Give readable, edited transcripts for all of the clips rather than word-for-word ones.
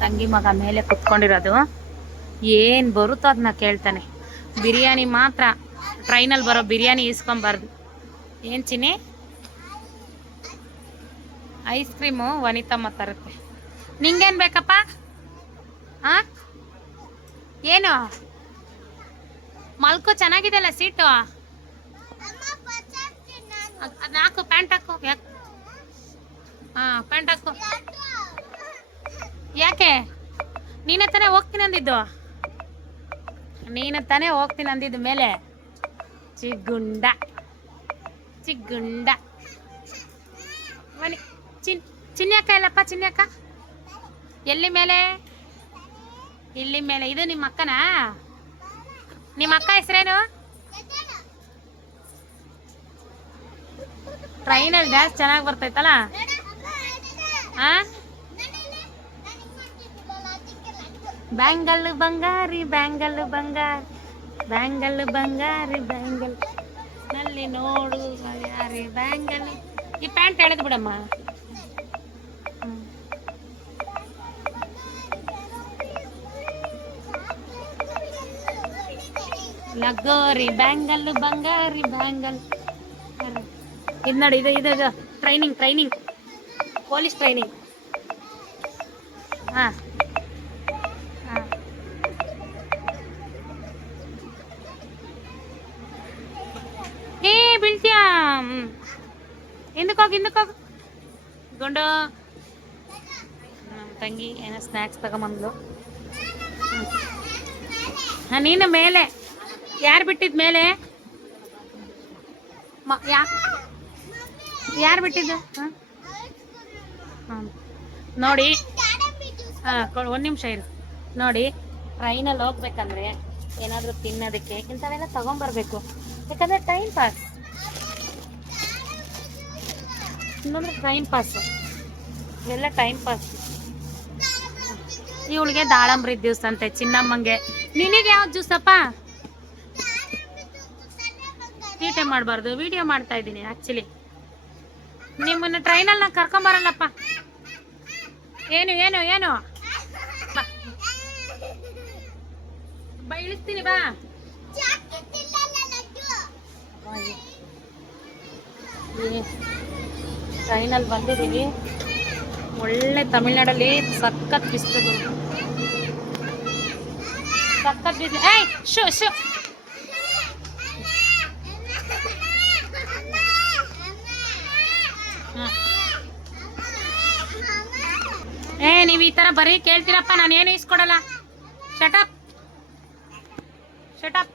ತಂಗಿ ಮಗ ಮೇಲೆ ಕುತ್ಕೊಂಡಿರೋದು. ಏನು ಬರುತ್ತೋ ಅದನ್ನ ಕೇಳ್ತಾನೆ. ಬಿರಿಯಾನಿ ಮಾತ್ರ ಟ್ರೈನಲ್ಲಿ ಬರೋ ಬಿರಿಯಾನಿ ಇಸ್ಕೊಂಬಾರ್ದು. ಏನು ಚಿನ್ನಿ? Ice cream ವನಿತಮ್ಮ ತರುತ್ತೆ. ನಿಂಗೇನು ಬೇಕಪ್ಪ? ಹಾಂ, ಏನು ಮಲ್ಕೋ, ಚೆನ್ನಾಗಿದೆಲ್ಲ ಸೀಟು. ಅದು ಹಾಕು, ಪ್ಯಾಂಟ್ ಹಾಕು. ಹಾಂ, ಪ್ಯಾಂಟ್ ಹಾಕು. ಯಾಕೆ? ನೀನೇ ತಾನೇ ಹೋಗ್ತೀನಿ ಅಂದಿದ್ದು. ನೀನು ತಾನೇ ಹೋಗ್ತೀನಿ ಅಂದಿದ್ದು ಮೇಲೆ. ಚಿಗ್ಗುಂಡ ಚಿಗ್ಗುಂಡ. ಬನ್ನಿ. ಚಿನ್ಯಕ್ಕ ಇಲ್ಲಪ್ಪ, ಚಿನ್ಯಕ್ಕ ಎಲ್ಲಿ ಮೇಲೆ? ಇಲ್ಲಿ ಮೇಲೆ. ಇದು ನಿಮ್ಮ ಅಕ್ಕನಾ? ನಿಮ್ಮ ಅಕ್ಕ ಹೆಸರೇನು? ಟ್ರೈನಲ್ಲಿ ಡ್ಯಾನ್ಸ್ ಚೆನ್ನಾಗಿ ಬರ್ತೈತಲ್ಲ. ಹಾಂ, ಬ್ಯಾಂಗಲ್ ಬಂಗಾರಿ, ಬ್ಯಾಂಗಲ್ ಬಂಗಾರಿ, ಬ್ಯಾಂಗಲ್ ಬಂಗಾರಿ, ಬ್ಯಾಂಗಲ್ ನಲ್ಲಿ ನೋಡು ಯಾರಿ ಬ್ಯಾಂಗಲ್. ಈ ಪ್ಯಾಂಟ್ ಎಳೆದು ಬಿಡಮ್ಮ. ಲಗೋರಿ ಬ್ಯಾಂಗಲ್ ಬಂಗಾರಿ ಬ್ಯಾಂಗಲ್. ಇದು ನೋಡಿ, ಇದು ಟ್ರೈನಿಂಗ್ ಪೊಲೀಸ್ ಟ್ರೈನಿಂಗ್. ಹಾಂ ಹಾಂ, ಏ ಬೀಳ್ತೀಯಾ? ಹಿಂದಕ್ಕೆ ಹೋಗು ಗುಂಡು. ತಂಗಿ ಏನೋ ಸ್ನ್ಯಾಕ್ಸ್ ತಗೊಂಬಂದ್ಲು. ಹಾಂ, ನೀನು ಮೇಲೆ. ಯಾರು ಬಿಟ್ಟಿದ್ದು ಮೇಲೆ? ಯಾರು ಬಿಟ್ಟಿದ್ದು? ಹಾಂ ಹಾಂ, ನೋಡಿ. ಹಾಂ, ಒಂದು ನಿಮಿಷ ಇರು. ನೋಡಿ, ಟ್ರೈನಲ್ಲಿ ಹೋಗ್ಬೇಕಂದ್ರೆ ಏನಾದರೂ ತಿನ್ನೋದಕ್ಕೆ ಇಂಥವೆಲ್ಲ ತಗೊಂಬರ್ಬೇಕು. ಯಾಕಂದರೆ ಟೈಮ್ ಪಾಸ್. ಇನ್ನೊಂದ್ರೆ ಟೈಮ್ ಪಾಸು, ಇವೆಲ್ಲ ಟೈಮ್ ಪಾಸ್. ಇವಳಿಗೆ ದಾಳಂಬ್ರಿ ಜ್ಯೂಸ್ ಅಂತೆ, ಚಿನ್ನಮ್ಮಂಗೆ. ನಿನಗೆ ಯಾವ್ದು ಜ್ಯೂಸಪ್ಪ? ತೀಟೆ ಮಾಡಬಾರ್ದು, ವಿಡಿಯೋ ಮಾಡ್ತಾ ಇದ್ದೀನಿ ಆ್ಯಕ್ಚುಲಿ. ನಿಮ್ಮನ್ನು ಟ್ರೈನಲ್ಲಿ ನಾನು ಕರ್ಕೊಂಬರಲ್ಲಪ್ಪ. ಏನು ಏನು ಏನು ಬಾ, ಇಳಿಸ್ತೀನಿ ಬಾ. ಟ್ರೈನಲ್ಲಿ ಬಂದಿದ್ದೀವಿ. ಒಳ್ಳೆ ತಮಿಳ್ನಾಡಲ್ಲಿ ಸಖತ್ ಬಿಸಿಲು, ಸಖತ್ ಬಿಸಿಲು. ಏಯ್ ಶೂ ಶೂ. ಏ, ನೀವು ಈ ಥರ ಬರೀ ಕೇಳ್ತೀರಪ್ಪ, ನಾನು ಏನು ಇಸ್ಕೊಡಲ್ಲ. Shut up shut up.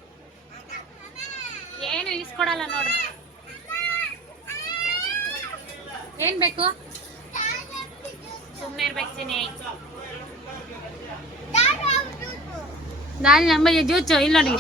ಏನು ಇಸ್ಕೊಡಲ್ಲ ನೋಡ್ರಿ. ಏನು ಬೇಕು? ಸುಮ್ಮನೆ ಇರ್ಬೇಕ್ತೀನಿ. ನಾನು ನಮ್ಮ ಜ್ಯೂಸು ಇಲ್ಲ ನೋಡಿ.